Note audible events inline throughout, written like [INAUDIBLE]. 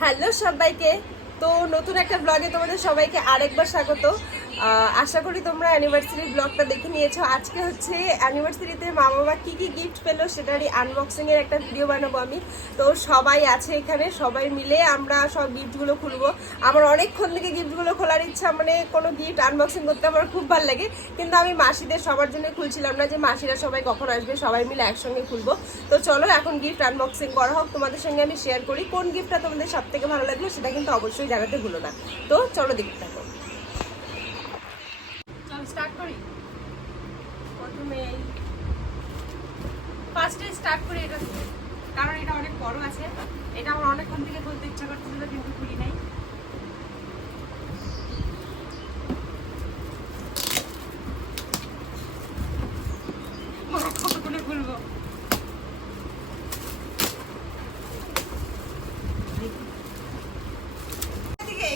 Hello সবাইকে। তো নতুন একটা ব্লগে তোমাদের সবাইকে আরেকবার স্বাগত। আশা করি তোমরা অ্যানিভার্সারি ব্লগটা দেখে নিয়েছো। আজকে হচ্ছে অ্যানিভার্সারিতে মা বাবা কী কী গিফট পেল সেটারই আনবক্সিংয়ের একটা ভিডিও বানাবো আমি। তো সবাই আছে এখানে, সবাই মিলে আমরা সব গিফটগুলো খুলবো। আমার অনেকক্ষণ থেকে গিফটগুলো খোলার ইচ্ছা মানে কোনো গিফট আনবক্সিং করতে আমার খুব ভালো লাগে। কিন্তু আমি মাসিদের সবার জন্য খুলছিলাম না যে মাসিরা সবাই কখন আসবে, সবাই মিলে একসঙ্গে খুলবো। তো চলো এখন গিফট আনবক্সিং করা হোক, তোমাদের সঙ্গে আমি শেয়ার করি। কোন গিফটটা তোমাদের সব থেকে ভালো লাগল সেটা কিন্তু অবশ্যই জানাতে ভুলো না। তো চলো দেখতে থাকো। স্টার্ট করি? প্রথমে ফার্স্টে স্টার্ট করি এটা কারণ এটা অনেক বড় আছে। এটা আমার অনেকক্ষণ থেকে খুলতে ইচ্ছা করতেছিল, কিন্তু খুলি নাই।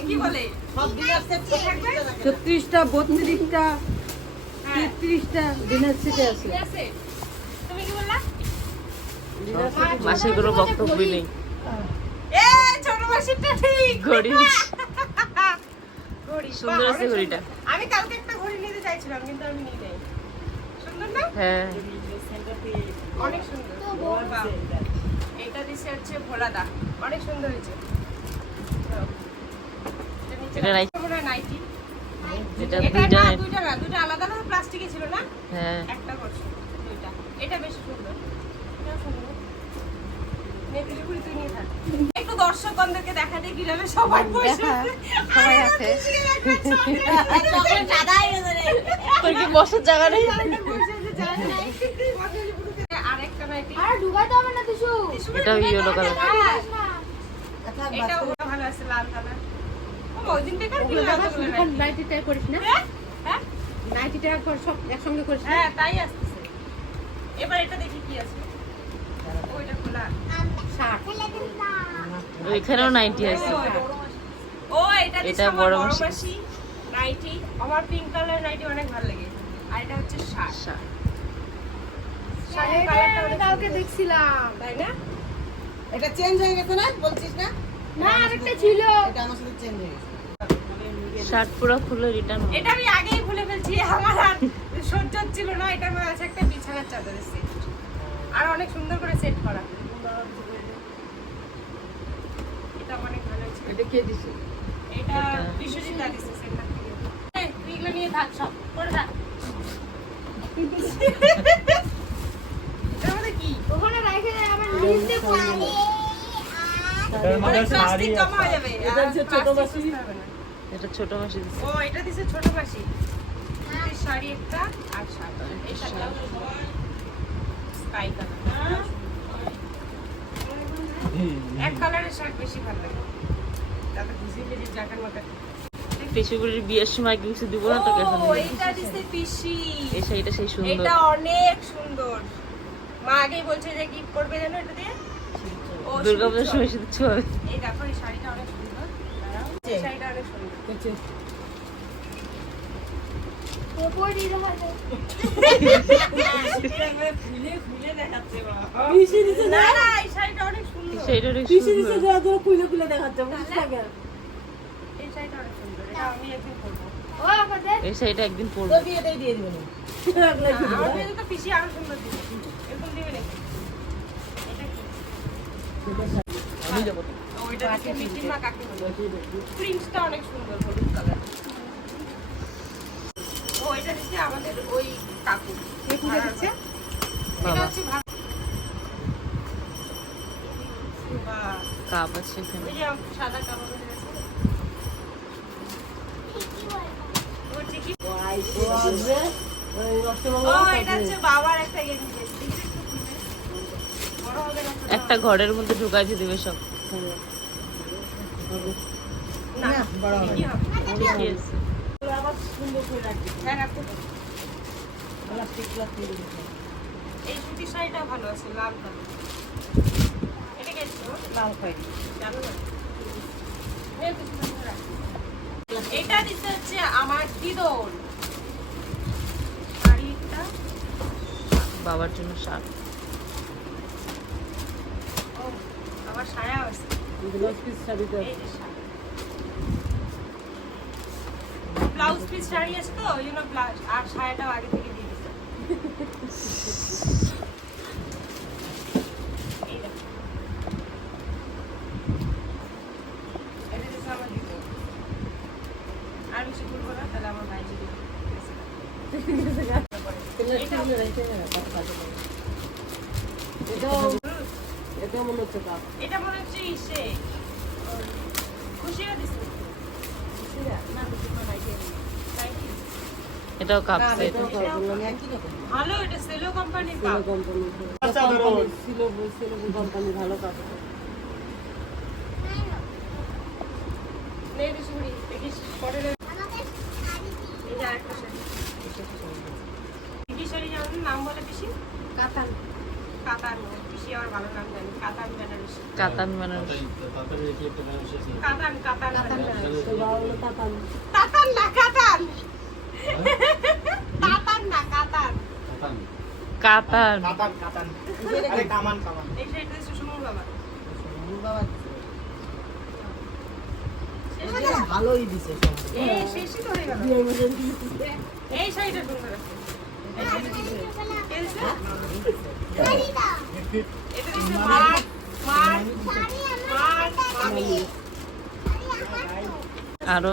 কি বলে? ছত্রিশটা বত্রিশটা তেত্রিশটা দিনের সিটে আছে। ঠিক আছে তুমি কি বললা মাসের কোনো বক্তব্যই নেই। এ ছোট মাসিটা ঠিক। ঘড়ি। ঘড়ি। সুন্দর আছে ঘড়িটা। আমি কালকে একটা ঘড়ি নিতে চাইছিলাম কিন্তু আমি নিই নাই। সুন্দর না? হ্যাঁ। অনেক সুন্দর। এটা দিছে হচ্ছে ভোলাদা অনেক সুন্দর হয়েছে। এটা এটা নাইটি এটা এটা দুইটা দুইটা না দুইটা আলাদা আলাদা প্লাস্টিকে ছিল না? হ্যাঁ। একটা করছ দুইটা। এটা বেশি সুন্দর। এটাও সুন্দর। নেপিলি কুড়ি তুই নিয়ে থাক। একটু দর্শক বন্ধুকে দেখাতে কীভাবে সবাই বসে দেখা, আছে। সবাই আছে। তোর কি বসার জায়গা নেই? জানে নাই। আরেকটা নাইটি আর ঢুকাইতে হবে না কিছু এটাও ইয়েলো কালার হ্যাঁ, ভালো আছে লাল কালার। দিন থেকে আর কি এতগুলো নাইটি? নাইটিটা করিস না? হ্যাঁ? হ্যাঁ? নাইটিটা কর সব একসঙ্গে করিস হ্যাঁ তাই আসতেছে। এবার এটা দেখি কি আছে। ওইটা খোলা। ও এটা এটা বড় মাসি। নাইটি আমার পিঙ্ক কালার নাইটি অনেক ভালো লাগে। আর এটা হচ্ছে শার্ট কালকে দেখছিলাম। তাই না? এটা চেঞ্জ হয়ে গেছে না? বলছিস না? না আরেকটা ছিল। এটা আমার সাথে চেঞ্জ হয়ে গেছে। শার্ট পুরো খুলে রিটার্ন এটা আমি আগেই ভুলে ফেলছি আমার আর সহ্য হচ্ছিল না এটা আমার আছে একটা বিছানার চাদরের সেট আর অনেক সুন্দর করে সেট করা। এটা অনেক ভালো এটা কে দিছে? এটা বিশ্বজিৎ দা দিছে এই, তুই এগুলো নিয়ে থাক সব করে থাক। কি? ওখানে রাখে আমার নিচে পড়ে হয়ে এটা ছোট। বুঝতে হবে না। এটা ছোট মাসি ও এটা দিছে ছোট মাসি। এই শাড়ি একটা আর শাড়ি এই শাড়িটা স্কাই কালার এক কালারের শার্ট বেশি ভালো লাগে। তাতে মতো। পিসুগুলির বিয়ের সময় কিছু দিব না তোকে এখন। এটা দিছে পিসি। এই শাড়িটা সেই সুন্দর। এটা অনেক সুন্দর। মা আগেই বলছে যে গিফট করবে জানো এটা দিয়ে? ও দুর্গাপূজার সময় শুধু হবে এই দেখো এই শাড়িটা অনেক সুন্দর দাঁড়াও, এই শাড়িটা না এই শাড়িটা একদিন পরবো। দিয়ে দিবেন আমি যাব। ওইটা দিচ্ছে পিসির মা কাকে প্রিন্টটা অনেক সুন্দর হলুদ কালার ও এটা দিচ্ছে আমাদের ওই কাকু। কে পুজো দিচ্ছে? এটা হচ্ছে কাপ আছে ওই যে সাদা কাপড় আছে। ও ঠিকই ও এটা হচ্ছে বাবার একটা ঘরের মধ্যে ঢুকাইতে দিবে সব। এই সুতির শাড়িটা ভালো আছে লাল কালার। এটা গেছে লাল জানো না? দিতে হচ্ছে আমার এটা বাবার জন্য ও আমার সায়া আছে। ব্লাউজ পিস শাড়ি আছে। তো ওই জন্য আর শাড়িটাও আগে থেকে দিয়ে দিচ্ছে এই দেখো। এটা দিচ্ছে আমার বেশি করব না [LAUGHS] তাহলে আমার ভাই যদি এটা মনে হচ্ছে ইসে। খুশিরা দিচ্ছে না খুশিরা নাইটি নাইটি এটাও কাপ সেট। ভালো এটা সেলো কোম্পানির কাপ নেই রে সুরি দেখিস পরে নে। এই যে আরেকটা শাড়ি। কি শাড়ি জানেন নাম বলে বেশি। কাতান। কাতান বেশি আমার ভালো নাম জানি কাতান বেনারসি। কাতান বেনারস। কাতান কাতান কাতান কাতান কাতান না কাতান কাতান না কাতান কাতান এটা? ভালোই দিছে এই শেষই তো গেল। এই শাড়িটা সুন্দর আছে। আরও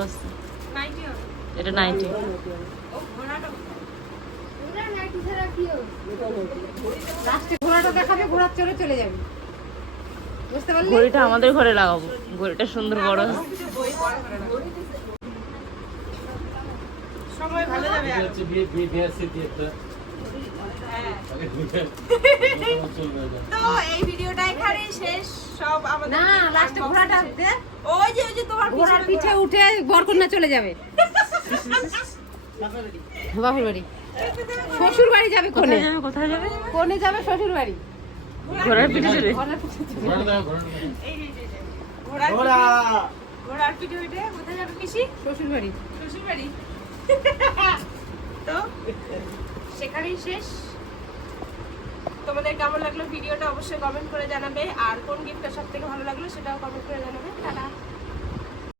এটা ঘড়িটা আমাদের ঘরে লাগাবো। ঘড়িটা সুন্দর বড় সময় ভালো যাবে আর। হ্যাঁ তো এই ভিডিওটা এখানেই শেষ সব আমাদের না লাস্টে ঘোড়াটা দে। ওই যে ওই যে তোমার ঘোড়ার পিঠে উঠে বরকন্যা চলে যাবে। বাপের বাড়ি। শ্বশুর বাড়ি যাবে কোনে? কোথায় যাবে কোথায় যাবে? কোনে যাবে শ্বশুর বাড়ি? ঘোড়ার পিঠে চড়ে ঘোড়ার পিঠে চলে ঘোড়ার পিঠে ঘোড়ার পিঠে উঠে কোথায় যাবে পিসি? শ্বশুর বাড়ি। শ্বশুর বাড়ি। তো, সেখানেই শেষ। তোমাদের কেমন লাগল? ভিডিওটা অবশ্যই কমেন্ট করে জানাবে। আর কোন গিফটটা সব থেকে ভালো লাগল সেটাও কমেন্ট করে জানাবে। টাটা।